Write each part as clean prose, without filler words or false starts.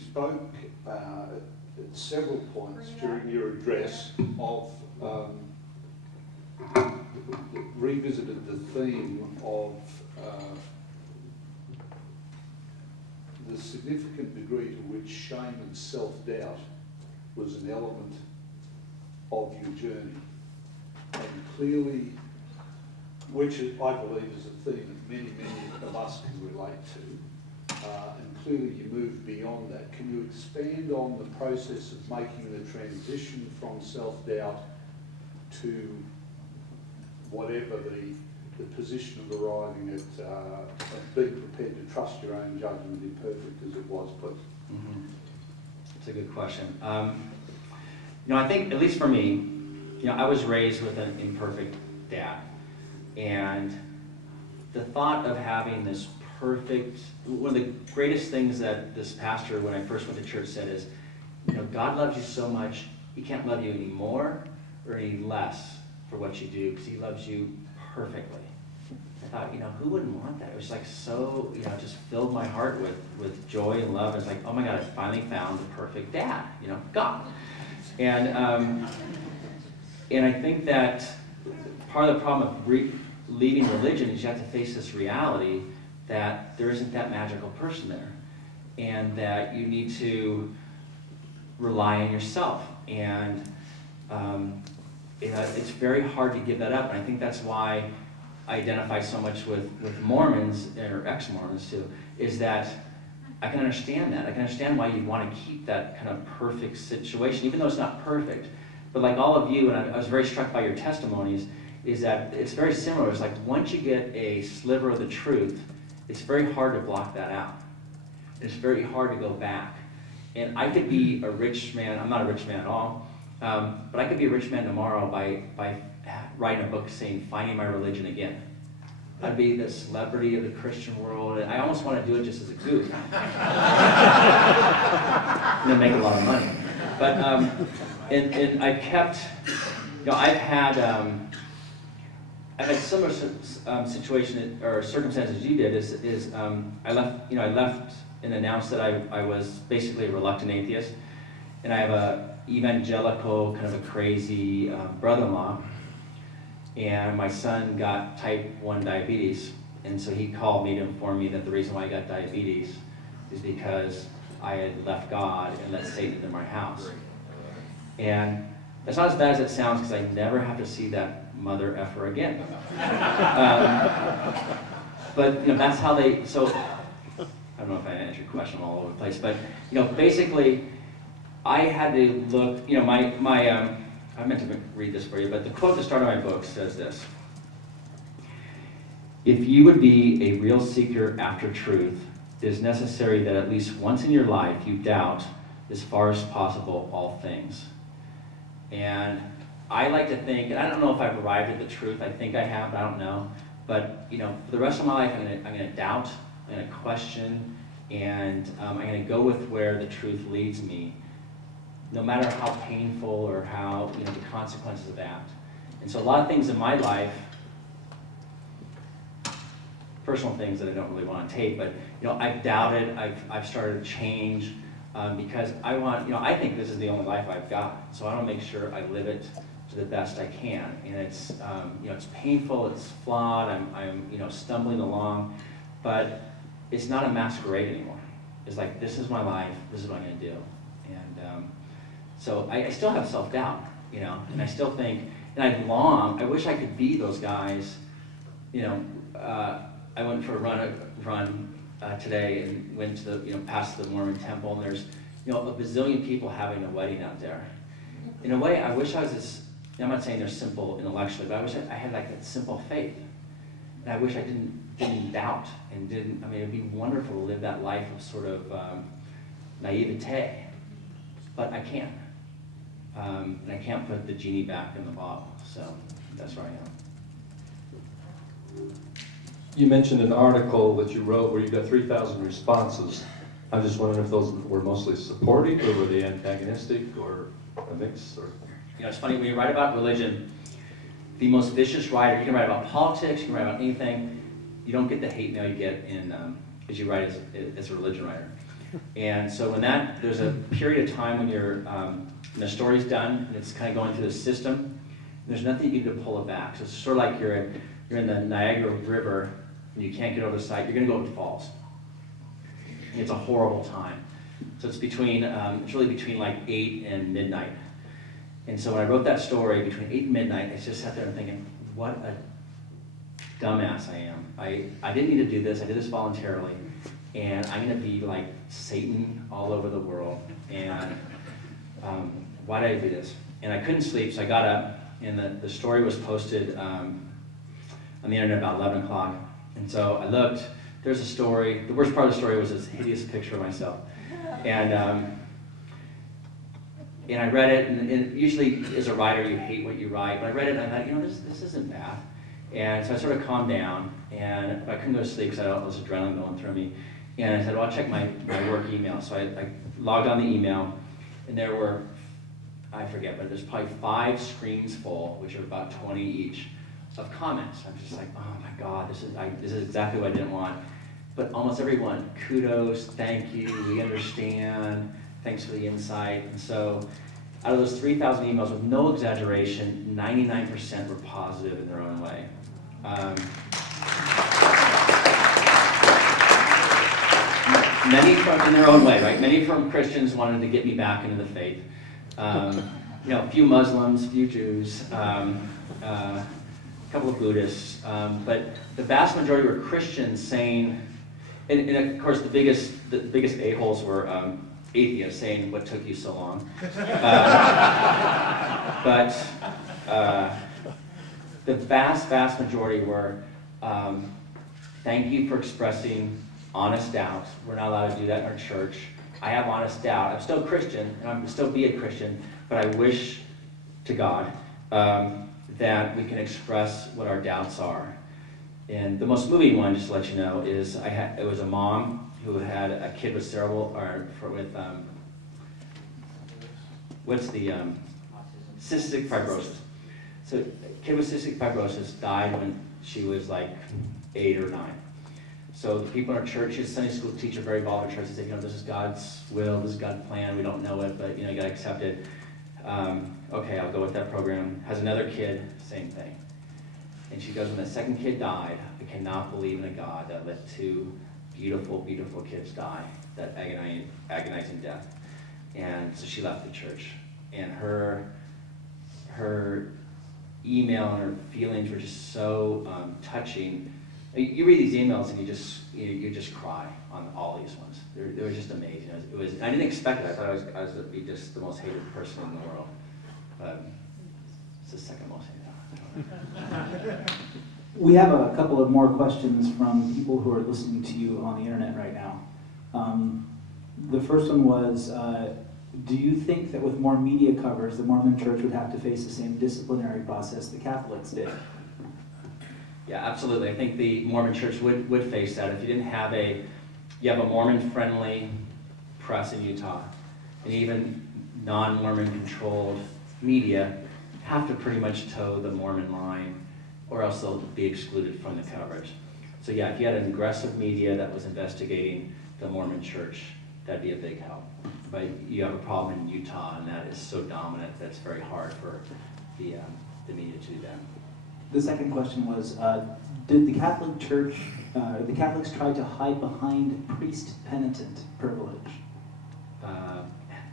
spoke at several points during your address of revisited the theme of the significant degree to which shame and self-doubt was an element of your journey, and clearly, which I believe is a theme that many of us can relate to, and clearly you moved beyond that. Can you expand on the process of making the transition from self-doubt to whatever the position of arriving at being prepared to trust your own judgment, imperfect as it was, please? Mm-hmm. That's a good question. You know, I think, at least for me, you know, I was raised with an imperfect dad. And the thought of having this perfect, one of the greatest things that this pastor, when I first went to church, said is, you know, God loves you so much, he can't love you any more or any less for what you do, because he loves you perfectly. I thought, you know, who wouldn't want that? It was like so, you know, it just filled my heart with joy and love. It's like, oh my God, I finally found the perfect dad, you know, God. And I think that part of the problem of leaving religion is you have to face this reality that there isn't that magical person there, and that you need to rely on yourself. And it's very hard to give that up, and I think that's why I identify so much with Mormons, or ex-Mormons too, is that I can understand that. I can understand why you want to keep that kind of perfect situation, even though it's not perfect. But like all of you, and I was very struck by your testimonies, is that it's very similar. It's like once you get a sliver of the truth, it's very hard to block that out. It's very hard to go back. And I could be a rich man. I'm not a rich man at all. But I could be a rich man tomorrow by writing a book saying, finding my religion again. I'd be the celebrity of the Christian world, and I almost want to do it just as a goof. And then make a lot of money. But, and I kept, you know, I've had similar situation or circumstances you did. I left and announced that I was basically a reluctant atheist, and I have a evangelical, kind of a crazy brother-in-law, and my son got type 1 diabetes, and so he called me to inform me that the reason why I got diabetes is because I had left God and let Satan into my house. And it's not as bad as it sounds, because I never have to see that mother effer again. But you know, that's how they, so, I don't know if I answered your question all over the place, but you know, basically, I had to look, you know, I meant to read this for you, but the quote at the start of my book says this: if you would be a real seeker after truth, it is necessary that at least once in your life you doubt, as far as possible, all things. And I like to think, and I don't know if I've arrived at the truth, I think I have, but I don't know, but you know, for the rest of my life, I'm gonna doubt, I'm gonna question, and I'm gonna go with where the truth leads me, no matter how painful or how, you know, the consequences of that. And so a lot of things in my life, personal things that I don't really want to tape, but you know, I've doubted, I've started to change because I want, you know, I think this is the only life I've got, so I want to make sure I live it to the best I can. And it's, you know, it's painful, it's flawed, I'm you know, stumbling along, but it's not a masquerade anymore. It's like, this is my life, this is what I'm going to do. And so I still have self-doubt, you know, and I still think, and I wish I could be those guys, you know. I went for a run today and went to the, you know, past the Mormon temple, and there's, you know, a bazillion people having a wedding out there. In a way, I wish I was this, I'm not saying they're simple intellectually, but I wish I had like that simple faith. And I wish I didn't doubt and didn't, I mean, it'd be wonderful to live that life of sort of naivete, but I can't. And I can't put the genie back in the bottle, so that's where I am. You mentioned an article that you wrote where you got 3,000 responses. I'm just wondering if those were mostly supportive, or were they antagonistic, or a mix? Or... You know, it's funny, when you write about religion, the most vicious writer, you can write about politics, you can write about anything, you don't get the hate mail you get in, as you write as a religion writer. And so there's a period of time when when the story's done and it's kind of going through the system, there's nothing you can do to pull it back. So it's sort of like you're in the Niagara River and you can't get over the site, you're gonna go to the falls. And it's a horrible time. So it's it's really between like 8 and midnight. And so when I wrote that story, between 8 and midnight, I just sat there and thinking, what a dumbass I am. I didn't need to do this, I did this voluntarily, and I'm gonna be like Satan all over the world, and why did I do this? And I couldn't sleep, so I got up, and the story was posted on the internet about 11 o'clock, and so I looked, there's a story, the worst part of the story was this hideous picture of myself, and I read it, and usually as a writer you hate what you write, but I read it and I thought, this isn't bad. And so I sort of calmed down, and I couldn't go to sleep because I had all this adrenaline going through me. And I said, well, I'll check my work email. So I logged on the email, and there were, I forget, but there's probably 5 screens full, which are about 20 each, of comments. I'm just like, oh my God, this is exactly what I didn't want. But almost everyone, kudos, thank you, we understand, thanks for the insight. And so out of those 3,000 emails, with no exaggeration, 99% were positive in their own way. Many in their own way, right? Many from Christians wanted to get me back into the faith. A few Muslims, a few Jews, a couple of Buddhists, but the vast majority were Christians saying, and of course the biggest a-holes were atheists saying, what took you so long? But the vast majority were, thank you for expressing honest doubt. We're not allowed to do that in our church. I have honest doubt. I'm still Christian, and I'm still be a Christian, but I wish to God that we can express what our doubts are. And the most moving one, just to let you know, is it was a mom who had a kid with cystic fibrosis. So a kid with cystic fibrosis died when she was like 8 or 9. So the people in our church, his Sunday school teacher, very involved in our church, he said, this is God's will, this is God's plan, we don't know it, but you gotta accept it. Okay, I'll go with that program. Has another kid, same thing. And she goes, when the second kid died, I cannot believe in a God that let 2 beautiful, beautiful kids die, that agonizing death. And so she left the church. And her email and her feelings were just so touching. You read these emails and you just cry on all these ones. They were just amazing. I didn't expect it. I thought I was to be just the most hated person in the world. But it's the second most hated. We have a couple of more questions from people who are listening to you on the internet right now. The first one was, do you think that with more media covers, the Mormon Church would have to face the same disciplinary process the Catholics did? Yeah, absolutely. I think the Mormon Church would face that. If you didn't have you have a Mormon-friendly press in Utah, and even non-Mormon controlled media have to pretty much toe the Mormon line, or else they'll be excluded from the coverage. So yeah, if you had an aggressive media that was investigating the Mormon Church, that'd be a big help. But you have a problem in Utah, and that is so dominant that it's very hard for the media to do that. The second question was, did the Catholic Church, the Catholics try to hide behind priest-penitent privilege?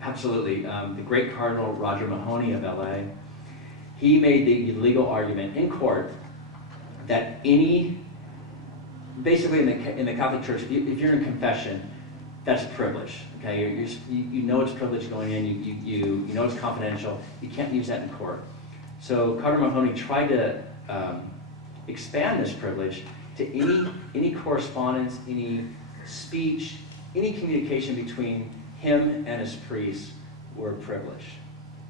Absolutely. The great Cardinal Roger Mahony of LA, he made the legal argument in court that basically in the Catholic Church, if you're in confession, that's privilege. Okay, you know it's privilege going in. You know it's confidential. You can't use that in court. So Cardinal Mahony tried to expand this privilege to any correspondence, any speech, any communication between him and his priests were privileged,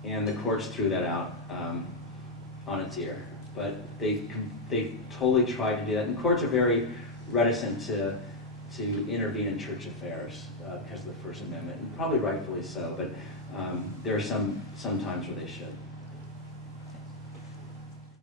and the courts threw that out on its ear. But they totally tried to do that, and courts are very reticent to intervene in church affairs because of the First Amendment, and probably rightfully so. But there are some times where they should.